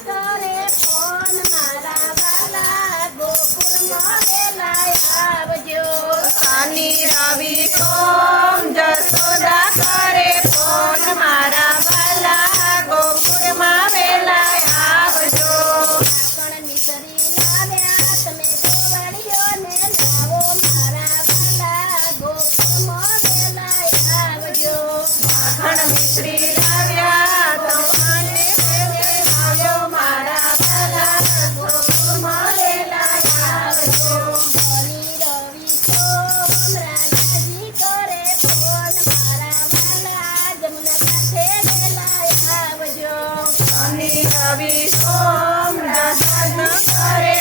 કરે ફોન મારા વાલા ગોકુળમાં વેલા આવજો શનિ રવિ સોમ જશોદા કરે ફોન મારા વાલા ગોકુળમાં વેલા આવજો. પણ મિસરી લાવ્યા તમે ગોવાળીઓને લાવો મારા વાલા ગોકુળમાં વેલા આવજો માખણ મિશ્રી લાવ્યા તમને લાવ્યો મારા વાલા ગોકુળમાં વેલા આવજો. શનિ રવિ સોમ રાજાજી કરે ફોન મારા વાલા જમુના કાંઠે વેલા આવજો શનિ રવિ સોમ જશોદા કરે